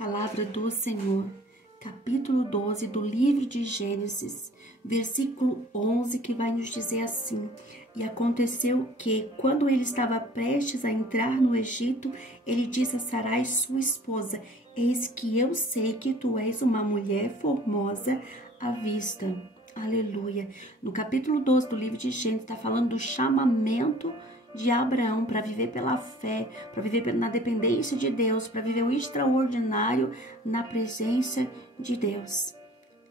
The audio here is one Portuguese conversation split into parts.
Palavra do Senhor, capítulo 12 do livro de Gênesis, versículo 11, que vai nos dizer assim: E aconteceu que, quando ele estava prestes a entrar no Egito, ele disse a Sarai, sua esposa: Eis que eu sei que tu és uma mulher formosa à vista. Aleluia. No capítulo 12 do livro de Gênesis está falando do chamamento de Abraão para viver pela fé, para viver na dependência de Deus, para viver o extraordinário na presença de Deus.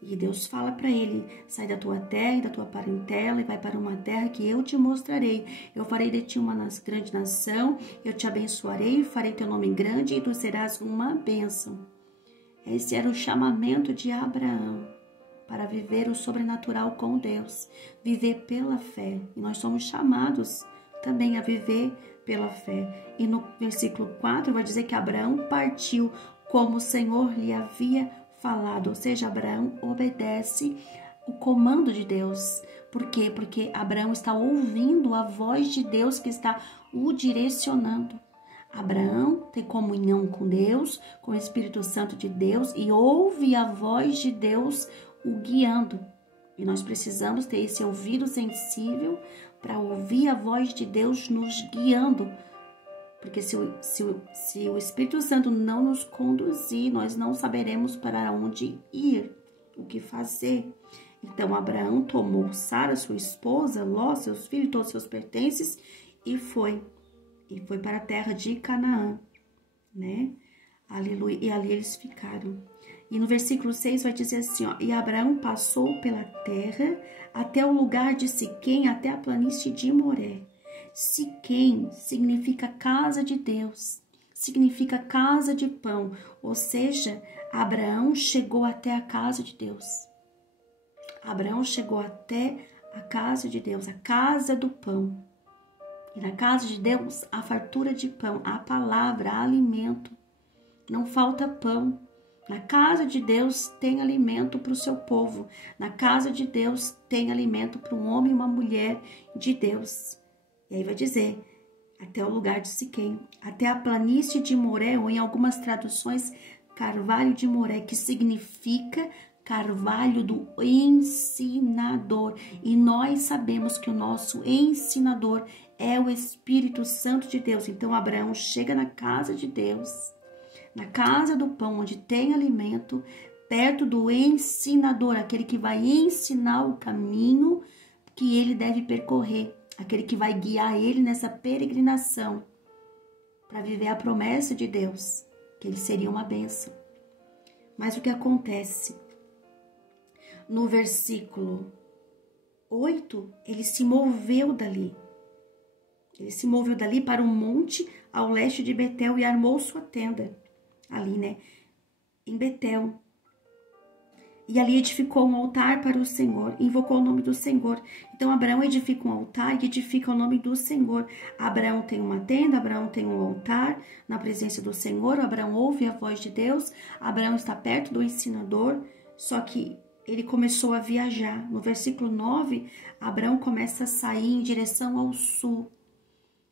E Deus fala para ele: sai da tua terra e da tua parentela e vai para uma terra que eu te mostrarei. Eu farei de ti uma grande nação, eu te abençoarei, farei teu nome grande e tu serás uma bênção. Esse era o chamamento de Abraão para viver o sobrenatural com Deus, viver pela fé. E nós somos chamados também a viver pela fé. E no versículo 4 vai dizer que Abraão partiu como o Senhor lhe havia falado, ou seja, Abraão obedece o comando de Deus. Por quê? Porque Abraão está ouvindo a voz de Deus que está o direcionando. Abraão tem comunhão com Deus, com o Espírito Santo de Deus e ouve a voz de Deus o guiando. E nós precisamos ter esse ouvido sensível para ouvir a voz de Deus nos guiando. Porque se o Espírito Santo não nos conduzir, nós não saberemos para onde ir, o que fazer. Então, Abraão tomou Sara, sua esposa, Ló, seus filhos, todos os seus pertences, e foi para a terra de Canaã, né? Aleluia. E ali eles ficaram. E no versículo 6 vai dizer assim, ó: E Abraão passou pela terra até o lugar de Siquém, até a planície de Moré. Siquém significa casa de Deus, significa casa de pão, ou seja, Abraão chegou até a casa de Deus. Abraão chegou até a casa de Deus, a casa do pão. E na casa de Deus, a fartura de pão, a palavra, a alimento. Não falta pão. Na casa de Deus tem alimento para o seu povo. Na casa de Deus tem alimento para um homem e uma mulher de Deus. E aí vai dizer, até o lugar de Siquém, até a planície de Moré, ou em algumas traduções, carvalho de Moré, que significa carvalho do ensinador. E nós sabemos que o nosso ensinador é o Espírito Santo de Deus. Então Abraão chega na casa de Deus, na casa do pão, onde tem alimento, perto do ensinador, aquele que vai ensinar o caminho que ele deve percorrer, aquele que vai guiar ele nessa peregrinação para viver a promessa de Deus, que ele seria uma bênção. Mas o que acontece? No versículo 8, ele se moveu dali. Ele se moveu dali para um monte ao leste de Betel e armou sua tenda. Ali, né, em Betel. E ali edificou um altar para o Senhor, invocou o nome do Senhor. Então Abraão edifica um altar e edifica o nome do Senhor. Abraão tem uma tenda, Abraão tem um altar na presença do Senhor. Abraão ouve a voz de Deus. Abraão está perto do ensinador, só que ele começou a viajar. No versículo 9, Abraão começa a sair em direção ao sul,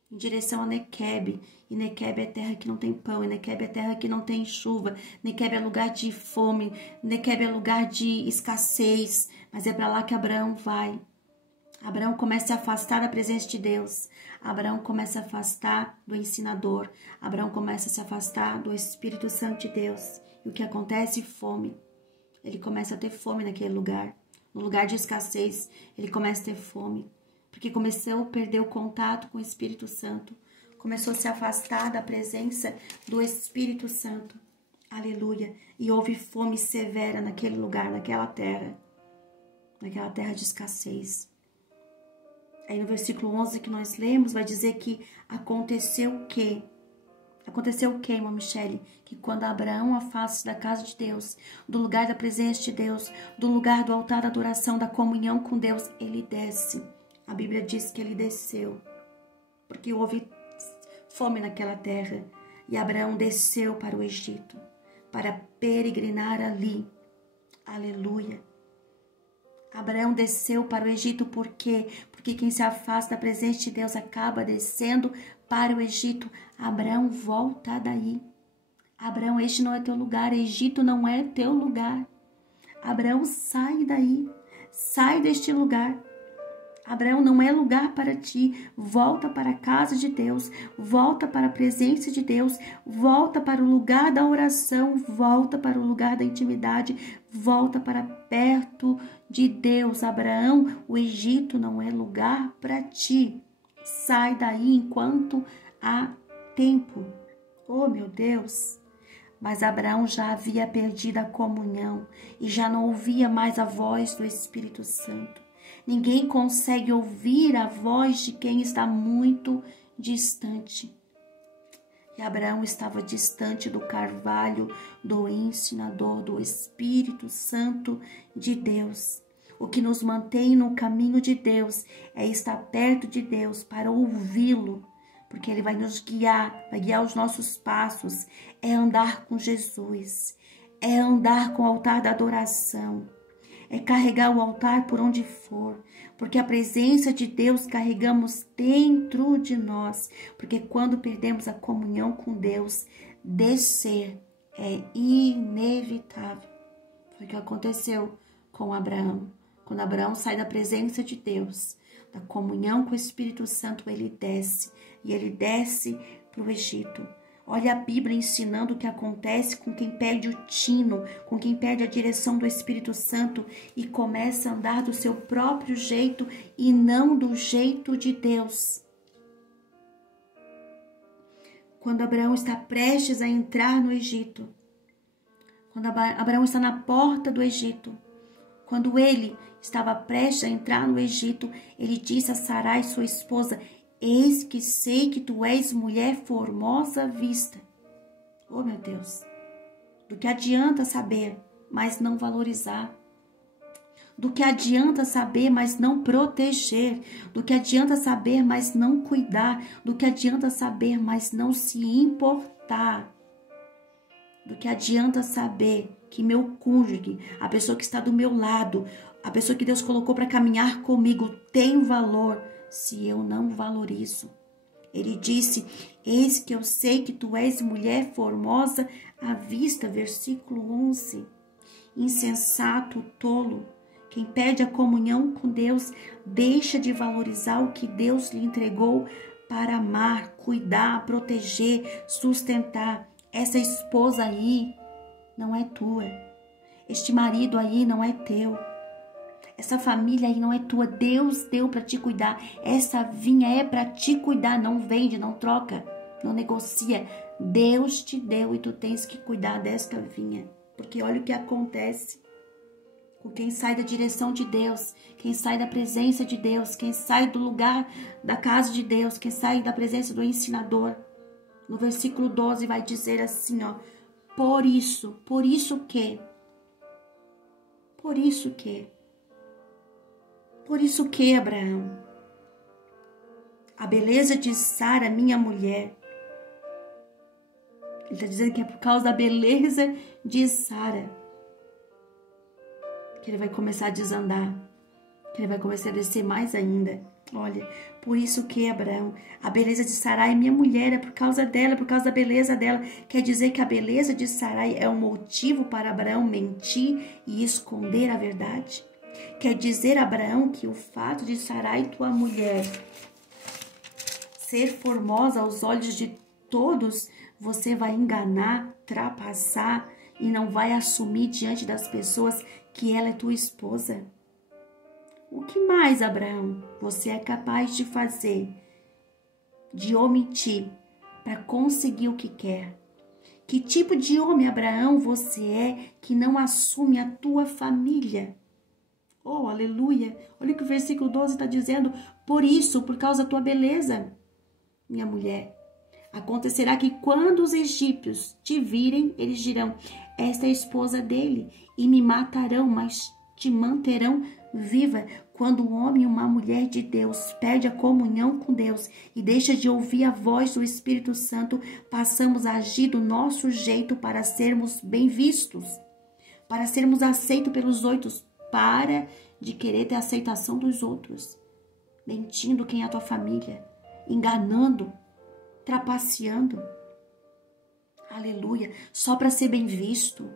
em direção a Nequebe. E Nequebe é terra que não tem pão, e Nequebe é terra que não tem chuva, Nequebe é lugar de fome, Nequebe é lugar de escassez, mas é para lá que Abraão vai. Abraão começa a se afastar da presença de Deus, Abraão começa a afastar do ensinador, Abraão começa a se afastar do Espírito Santo de Deus. E o que acontece? Fome. Ele começa a ter fome naquele lugar, no lugar de escassez, ele começa a ter fome, porque começou a perder o contato com o Espírito Santo, começou a se afastar da presença do Espírito Santo. Aleluia. E houve fome severa naquele lugar, naquela terra de escassez. Aí no versículo 11 que nós lemos, vai dizer que aconteceu o quê? Aconteceu o quê, irmã Michele? Que quando Abraão afasta-se da casa de Deus, do lugar da presença de Deus, do lugar do altar da adoração, da comunhão com Deus, ele desce. A Bíblia diz que ele desceu, porque houve fome naquela terra. E Abraão desceu para o Egito, para peregrinar ali. Aleluia. Abraão desceu para o Egito por quê? Porque quem se afasta da presença de Deus acaba descendo para o Egito. Abraão volta daí. Abraão, este não é teu lugar, Egito não é teu lugar. Abraão, sai daí, sai deste lugar. Abraão, não é lugar para ti. Volta para a casa de Deus, volta para a presença de Deus, volta para o lugar da oração, volta para o lugar da intimidade, volta para perto de Deus. Abraão, o Egito não é lugar para ti. Sai daí enquanto há tempo. Oh, meu Deus! Mas Abraão já havia perdido a comunhão e já não ouvia mais a voz do Espírito Santo. Ninguém consegue ouvir a voz de quem está muito distante. E Abraão estava distante do carvalho, do ensinador, do Espírito Santo de Deus. O que nos mantém no caminho de Deus é estar perto de Deus para ouvi-lo, porque Ele vai nos guiar, vai guiar os nossos passos. É andar com Jesus, é andar com o altar da adoração, é carregar o altar por onde for, porque a presença de Deus carregamos dentro de nós, porque quando perdemos a comunhão com Deus, descer é inevitável. Foi o que aconteceu com Abraão. Quando Abraão sai da presença de Deus, da comunhão com o Espírito Santo, ele desce, e ele desce para o Egito. Olha a Bíblia ensinando o que acontece com quem perde o tino, com quem perde a direção do Espírito Santo e começa a andar do seu próprio jeito e não do jeito de Deus. Quando Abraão está prestes a entrar no Egito, quando Abraão está na porta do Egito, quando ele estava prestes a entrar no Egito, ele disse a Sarai, sua esposa: eis que sei que tu és mulher formosa à vista. Oh, meu Deus! Do que adianta saber, mas não valorizar? Do que adianta saber, mas não proteger? Do que adianta saber, mas não cuidar? Do que adianta saber, mas não se importar? Do que adianta saber que meu cônjuge, a pessoa que está do meu lado, a pessoa que Deus colocou para caminhar comigo, tem valor, se eu não valorizo? Ele disse: eis que eu sei que tu és mulher formosa à vista. Versículo 11. Insensato, tolo, quem perde a comunhão com Deus, deixa de valorizar o que Deus lhe entregou para amar, cuidar, proteger, sustentar. Essa esposa aí não é tua. Este marido aí não é teu. Essa família aí não é tua. Deus deu para te cuidar. Essa vinha é para te cuidar. Não vende, não troca, não negocia. Deus te deu e tu tens que cuidar desta vinha. Porque olha o que acontece com quem sai da direção de Deus, quem sai da presença de Deus, quem sai do lugar da casa de Deus, quem sai da presença do ensinador. No versículo 12 vai dizer assim, ó: por isso que Abraão, a beleza de Sara, minha mulher. Ele está dizendo que é por causa da beleza de Sara que ele vai começar a desandar, que ele vai começar a descer mais ainda. Olha, por isso que Abraão, a beleza de Sarai, minha mulher, é por causa dela, por causa da beleza dela. Quer dizer que a beleza de Sarai é um motivo para Abraão mentir e esconder a verdade? Quer dizer, Abraão, que o fato de Sarai, tua mulher, ser formosa aos olhos de todos, você vai enganar, trapaçar e não vai assumir diante das pessoas que ela é tua esposa? O que mais, Abraão, você é capaz de fazer, de omitir para conseguir o que quer? Que tipo de homem, Abraão, você é que não assume a tua família? Oh, aleluia! Olha o que o versículo 12 está dizendo. Por isso, por causa da tua beleza, minha mulher, acontecerá que quando os egípcios te virem, eles dirão: esta é a esposa dele, e me matarão, mas te manterão viva. Quando um homem e uma mulher de Deus perde a comunhão com Deus e deixa de ouvir a voz do Espírito Santo, passamos a agir do nosso jeito para sermos bem vistos, para sermos aceitos pelos outros. Para de querer ter a aceitação dos outros, mentindo quem é a tua família, enganando, trapaceando. Aleluia. Só para ser bem visto.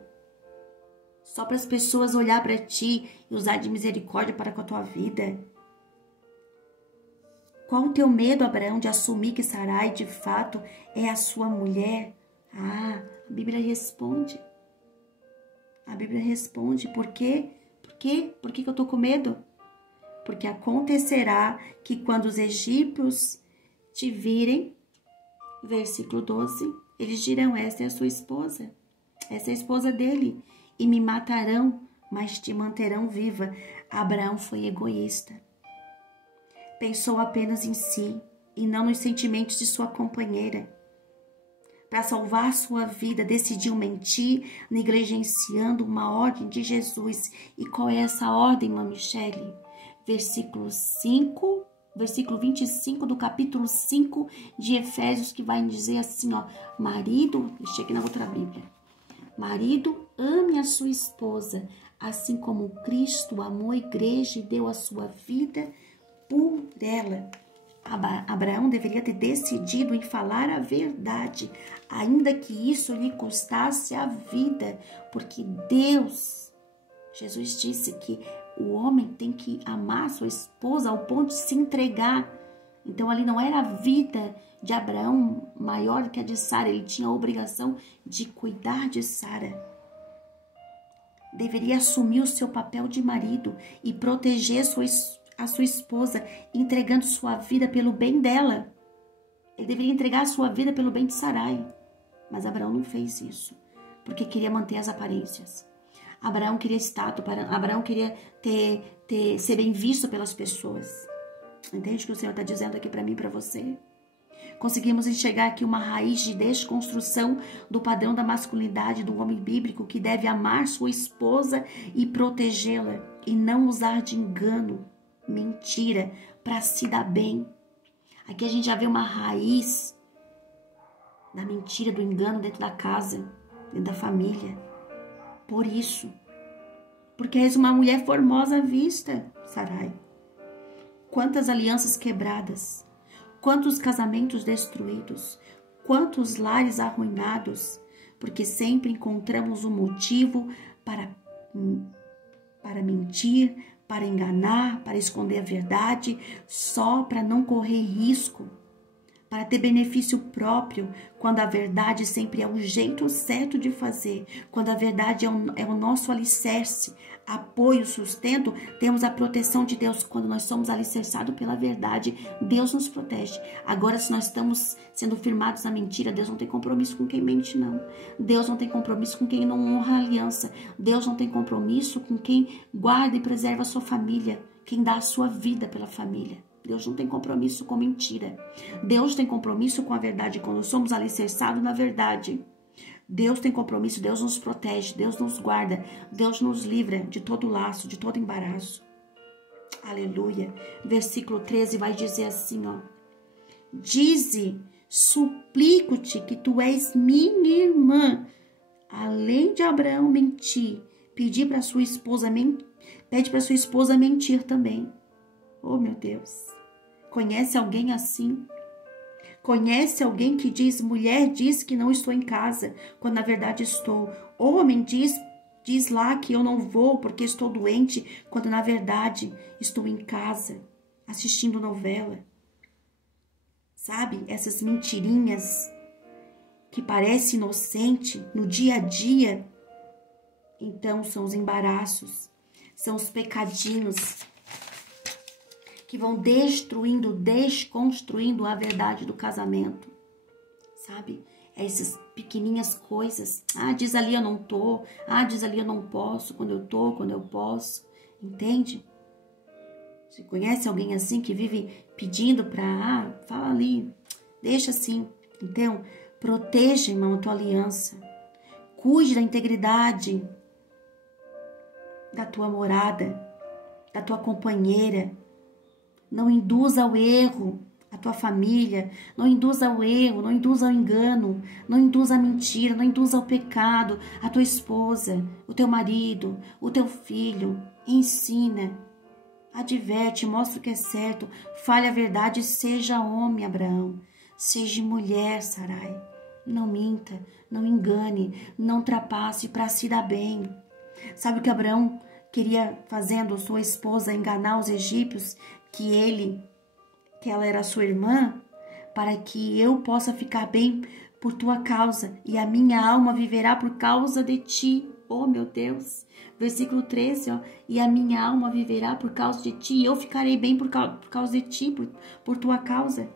Só para as pessoas olhar para ti e usar de misericórdia para com a tua vida. Qual o teu medo, Abraão, de assumir que Sarai de fato é a sua mulher? Ah, a Bíblia responde. A Bíblia responde. Por quê? Por quê? Por que eu estou com medo? Porque acontecerá que quando os egípcios te virem, versículo 12, eles dirão, esta é a sua esposa, essa é a esposa dele, e me matarão, mas te manterão viva. Abraão foi egoísta. Pensou apenas em si e não nos sentimentos de sua companheira. Para salvar sua vida, decidiu mentir, negligenciando uma ordem de Jesus. E qual é essa ordem, irmã Michele? Versículo 25 do capítulo 5 de Efésios, que vai dizer assim, ó, marido, deixei aqui na outra Bíblia, marido, ame a sua esposa, assim como Cristo amou a igreja e deu a sua vida por ela. Abraão deveria ter decidido em falar a verdade, ainda que isso lhe custasse a vida, porque Jesus disse que o homem tem que amar sua esposa ao ponto de se entregar. Então ali não era a vida de Abraão maior que a de Sara, ele tinha a obrigação de cuidar de Sara. Deveria assumir o seu papel de marido e proteger a sua esposa, entregando sua vida pelo bem dela. Ele deveria entregar a sua vida pelo bem de Sarai. Mas Abraão não fez isso, porque queria manter as aparências. Abraão queria status, Abraão queria ser bem visto pelas pessoas. Entende o que o Senhor está dizendo aqui para mim e para você? Conseguimos enxergar aqui uma raiz de desconstrução do padrão da masculinidade do homem bíblico, que deve amar sua esposa e protegê-la, e não usar de engano, mentira, para se dar bem. Aqui a gente já vê uma raiz da mentira, do engano dentro da casa, dentro da família. Por isso, porque és uma mulher formosa à vista, Sarai. Quantas alianças quebradas, quantos casamentos destruídos, quantos lares arruinados, porque sempre encontramos um motivo para mentir, para enganar, para esconder a verdade, só para não correr risco, para ter benefício próprio, quando a verdade sempre é o jeito certo de fazer, quando a verdade é o nosso alicerce, apoio, sustento, temos a proteção de Deus. Quando nós somos alicerçados pela verdade, Deus nos protege. Agora, se nós estamos sendo firmados na mentira, Deus não tem compromisso com quem mente, não. Deus não tem compromisso com quem não honra a aliança. Deus não tem compromisso com quem guarda e preserva a sua família, quem dá a sua vida pela família. Deus não tem compromisso com mentira. Deus tem compromisso com a verdade. Quando somos alicerçados na verdade, Deus tem compromisso, Deus nos protege, Deus nos guarda, Deus nos livra de todo laço, de todo embaraço. Aleluia. Versículo 13 vai dizer assim, ó. Dize, suplico-te que tu és minha irmã. Além de Abraão mentir, pede para sua esposa mentir também. Oh, meu Deus. Conhece alguém assim? Conhece alguém que diz, mulher diz que não estou em casa, quando na verdade estou. Homem diz lá que eu não vou porque estou doente, quando na verdade estou em casa, assistindo novela. Sabe, essas mentirinhas que parecem inocente no dia a dia, então são os embaraços, são os pecadinhos que vão desconstruindo a verdade do casamento, sabe? Essas pequenininhas coisas. Ah, diz ali eu não tô. Ah, diz ali eu não posso, quando eu tô, quando eu posso. Entende? Você conhece alguém assim que vive pedindo para, fala ali, deixa assim. Então, proteja, irmão, a tua aliança. Cuide da integridade da tua morada, da tua companheira. Não induza ao erro a tua família, não induza ao erro, não induza ao engano, não induza a mentira, não induza ao pecado, a tua esposa, o teu marido, o teu filho. Ensina, adverte, mostra o que é certo, fale a verdade, seja homem, Abraão, seja mulher, Sarai. Não minta, não engane, não trapace para se dar bem. Sabe o que Abraão queria, fazendo sua esposa enganar os egípcios, que ela era sua irmã, para que eu possa ficar bem por tua causa, e a minha alma viverá por causa de ti. Oh, meu Deus. Versículo 13, ó. E a minha alma viverá por causa de ti, e eu ficarei bem por causa de ti, por tua causa.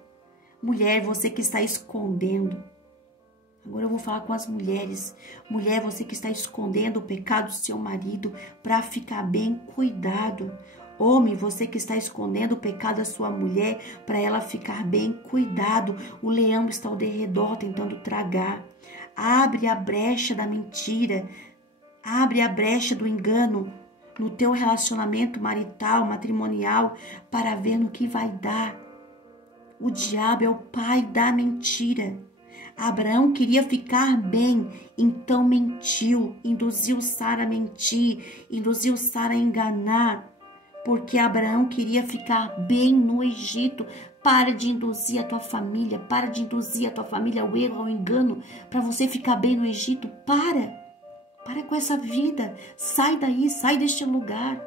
Mulher, você que está escondendo. Agora eu vou falar com as mulheres. Mulher, você que está escondendo o pecado do seu marido para ficar bem, cuidado. Homem, você que está escondendo o pecado da sua mulher para ela ficar bem, cuidado. O leão está ao derredor tentando tragar. Abre a brecha da mentira. Abre a brecha do engano no teu relacionamento marital, matrimonial, para ver no que vai dar. O diabo é o pai da mentira. Abraão queria ficar bem, então mentiu, induziu Sara a mentir, induziu Sara a enganar, porque Abraão queria ficar bem no Egito. Para de induzir a tua família, para de induzir a tua família ao erro, ao engano, para você ficar bem no Egito. Para com essa vida, sai daí, sai deste lugar.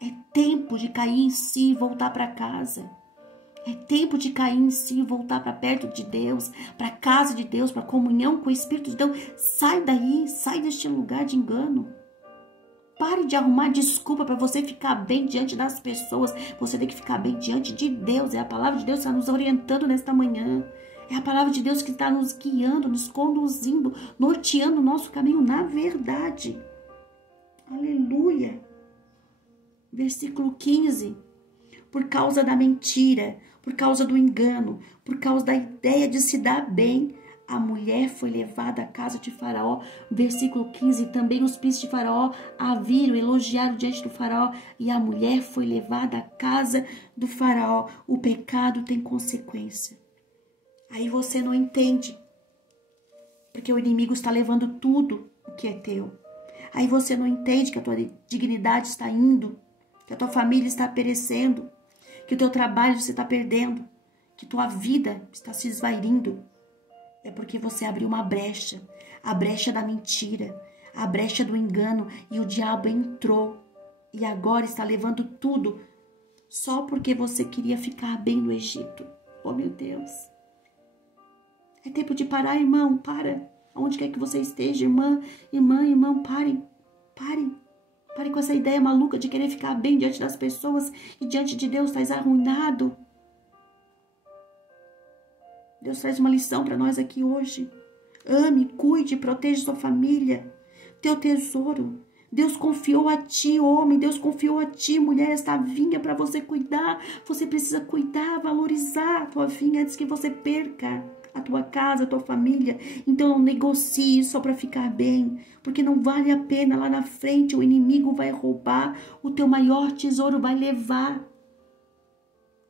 É tempo de cair em si e voltar para casa. É tempo de cair em si e voltar para perto de Deus, para a casa de Deus, para a comunhão com o Espírito de Deus. Sai daí, sai deste lugar de engano. Pare de arrumar desculpa para você ficar bem diante das pessoas. Você tem que ficar bem diante de Deus. É a palavra de Deus que está nos orientando nesta manhã. É a palavra de Deus que está nos guiando, nos conduzindo, norteando o nosso caminho na verdade. Aleluia. Versículo 15. Por causa da mentira, por causa do engano, por causa da ideia de se dar bem, a mulher foi levada à casa de Faraó. Versículo 15, também os príncipes de Faraó a viram, elogiaram diante do Faraó, e a mulher foi levada à casa do Faraó. O pecado tem consequência. Aí você não entende, porque o inimigo está levando tudo o que é teu. Aí você não entende que a tua dignidade está indo, que a tua família está perecendo, que o teu trabalho você está perdendo, que tua vida está se esvairindo. É porque você abriu uma brecha, a brecha da mentira, a brecha do engano, e o diabo entrou e agora está levando tudo só porque você queria ficar bem no Egito. Oh, meu Deus. É tempo de parar, irmão, para. Onde quer que você esteja, irmão, parem. Pare com essa ideia maluca de querer ficar bem diante das pessoas e diante de Deus. Estás arruinado. Deus traz uma lição para nós aqui hoje. Ame, cuide, proteja sua família, teu tesouro. Deus confiou a ti, homem. Deus confiou a ti, mulher, esta vinha para você cuidar. Você precisa cuidar, valorizar a tua vinha antes que você perca a tua casa, a tua família. Então não negocie só para ficar bem, porque não vale a pena. Lá na frente o inimigo vai roubar, o teu maior tesouro vai levar.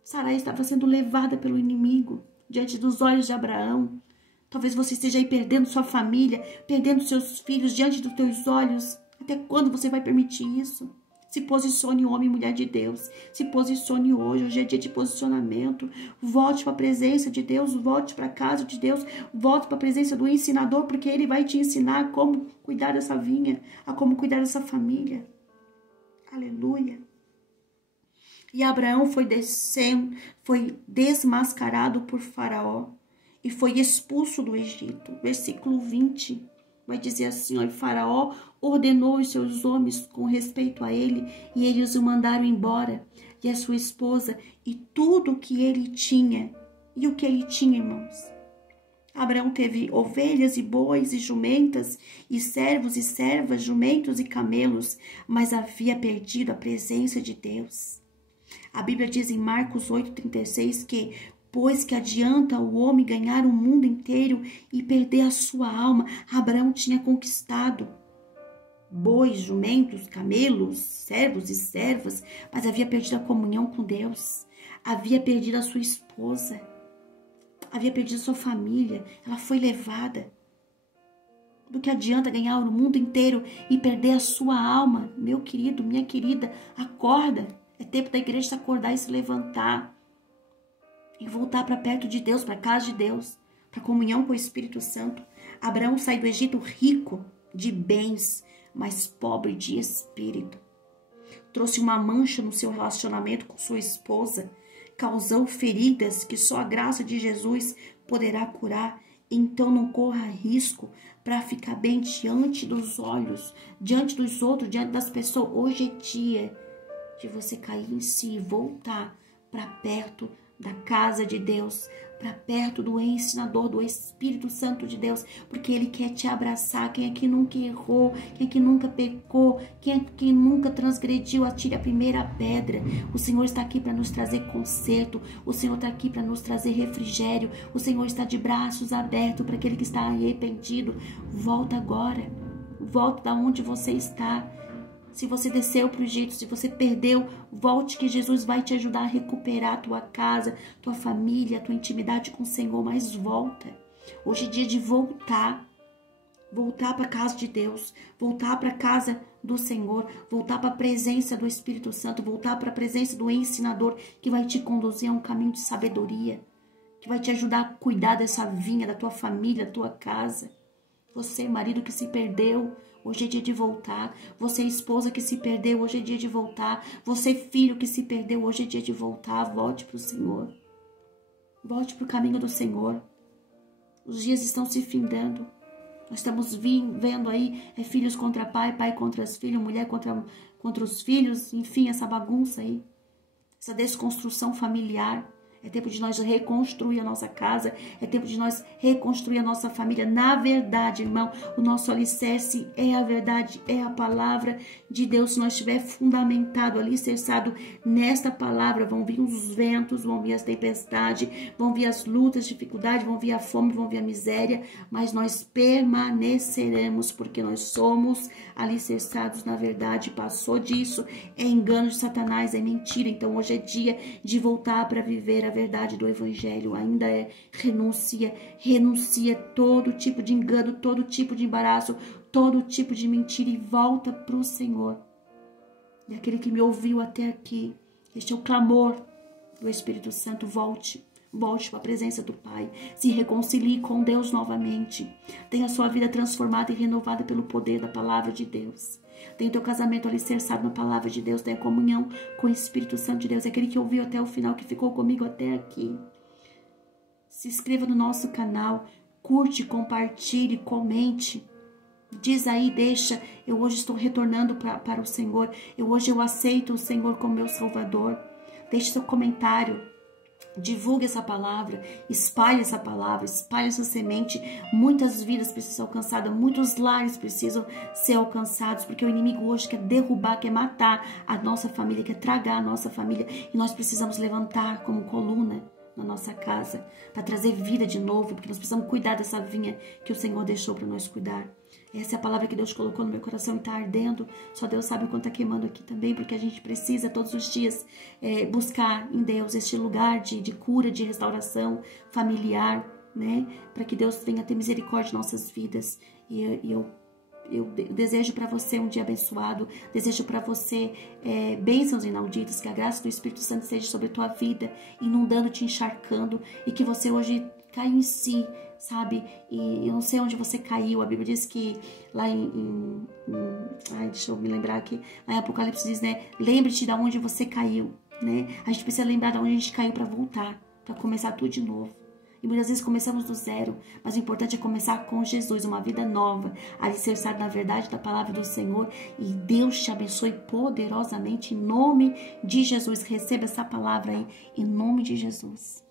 Sarai estava sendo levada pelo inimigo diante dos olhos de Abraão. Talvez você esteja aí perdendo sua família, perdendo seus filhos diante dos teus olhos. Até quando você vai permitir isso? Se posicione, homem e mulher de Deus. Se posicione hoje. Hoje é dia de posicionamento. Volte para a presença de Deus. Volte para a casa de Deus. Volte para a presença do ensinador, porque ele vai te ensinar como cuidar dessa vinha, a como cuidar dessa família. Aleluia. E Abraão foi desmascarado por Faraó e foi expulso do Egito. Versículo 20 vai dizer assim, ó, Faraó ordenou os seus homens com respeito a ele, e eles o mandaram embora, e a sua esposa, e tudo o que ele tinha. E o que ele tinha, irmãos? Abraão teve ovelhas e bois e jumentas, e servos e servas, jumentos e camelos, mas havia perdido a presença de Deus. A Bíblia diz em Marcos 8,36 que, pois que adianta o homem ganhar o mundo inteiro e perder a sua alma. Abraão tinha conquistado bois, jumentos, camelos, servos e servas, mas havia perdido a comunhão com Deus, havia perdido a sua esposa, havia perdido a sua família. Ela foi levada. Do que adianta ganhar o mundo inteiro e perder a sua alma? Meu querido, minha querida, acorda. É tempo da igreja se acordar e se levantar e voltar para perto de Deus, para a casa de Deus, para comunhão com o Espírito Santo. Abraão sai do Egito rico de bens, mas pobre de espírito. Trouxe uma mancha no seu relacionamento com sua esposa, causou feridas que só a graça de Jesus poderá curar. Então não corra risco para ficar bem diante dos olhos, diante dos outros, diante das pessoas. Hoje é dia de você cair em si e voltar para perto da casa de Deus, para perto do ensinador, do Espírito Santo de Deus, porque Ele quer te abraçar. Quem é que nunca errou, quem é que nunca pecou, quem é que nunca transgrediu, atire a primeira pedra. O Senhor está aqui para nos trazer conserto, o Senhor está aqui para nos trazer refrigério, o Senhor está de braços abertos para aquele que está arrependido. Volta agora, volta da onde você está. Se você desceu para o Egito, se você perdeu, volte, que Jesus vai te ajudar a recuperar a tua casa, tua família, a tua intimidade com o Senhor, mas volta. Hoje é dia de voltar para a casa de Deus, voltar para a casa do Senhor, voltar para a presença do Espírito Santo, voltar para a presença do ensinador que vai te conduzir a um caminho de sabedoria, que vai te ajudar a cuidar dessa vinha, da tua família, da tua casa. Você, marido que se perdeu, hoje é dia de voltar. Você, esposa que se perdeu, hoje é dia de voltar. Você, filho que se perdeu, hoje é dia de voltar. Volte para o Senhor. Volte para o caminho do Senhor. Os dias estão se findando. Nós estamos vendo aí filhos contra pai, pai contra os filhos, mulher contra os filhos. Enfim, essa bagunça aí. Essa desconstrução familiar. É tempo de nós reconstruir a nossa casa. É tempo de nós reconstruir a nossa família. Na verdade, irmão, o nosso alicerce é a verdade, é a palavra de Deus. Se nós estiver fundamentado, alicerçado nesta palavra, vão vir os ventos, vão vir as tempestades, vão vir as lutas, dificuldades, vão vir a fome, vão vir a miséria, mas nós permaneceremos, porque nós somos alicerçados na verdade. Passou disso, é engano de Satanás, é mentira. Então hoje é dia de voltar para viver a verdade do Evangelho. Ainda renuncia todo tipo de engano, todo tipo de embaraço, todo tipo de mentira e volta para o Senhor. E aquele que me ouviu até aqui, este é o clamor do Espírito Santo. Volte para a presença do Pai, se reconcilie com Deus novamente, tenha sua vida transformada e renovada pelo poder da palavra de Deus. Tenha teu casamento alicerçado na palavra de Deus, tenha comunhão com o Espírito Santo de Deus, aquele que ouviu até o final, que ficou comigo até aqui. Se inscreva no nosso canal, curte, compartilhe, comente. Diz aí, deixa, eu hoje estou retornando para o Senhor, hoje eu aceito o Senhor como meu Salvador. Deixe seu comentário. Divulgue essa palavra, espalhe essa semente. Muitas vidas precisam ser alcançadas, muitos lares precisam ser alcançados, porque o inimigo hoje quer derrubar, quer matar a nossa família, quer tragar a nossa família, e nós precisamos levantar como coluna na nossa casa para trazer vida de novo, porque nós precisamos cuidar dessa vinha que o Senhor deixou para nós cuidar. Essa é a palavra que Deus colocou no meu coração e está ardendo. Só Deus sabe o quanto está queimando aqui também, porque a gente precisa todos os dias buscar em Deus este lugar de cura, de restauração familiar, né? Para que Deus venha ter misericórdia em nossas vidas. E eu desejo para você um dia abençoado, desejo para você bênçãos inauditas, que a graça do Espírito Santo esteja sobre a tua vida, inundando, te encharcando, e que você hoje caia em si, sabe? E eu não sei onde você caiu. A Bíblia diz que lá deixa eu me lembrar aqui, lá em Apocalipse diz, né? Lembre-te de onde você caiu, né? A gente precisa lembrar de onde a gente caiu para voltar, para começar tudo de novo. E muitas vezes começamos do zero, mas o importante é começar com Jesus, uma vida nova, alicerçada na verdade da palavra do Senhor. E Deus te abençoe poderosamente em nome de Jesus. Receba essa palavra aí, em nome de Jesus.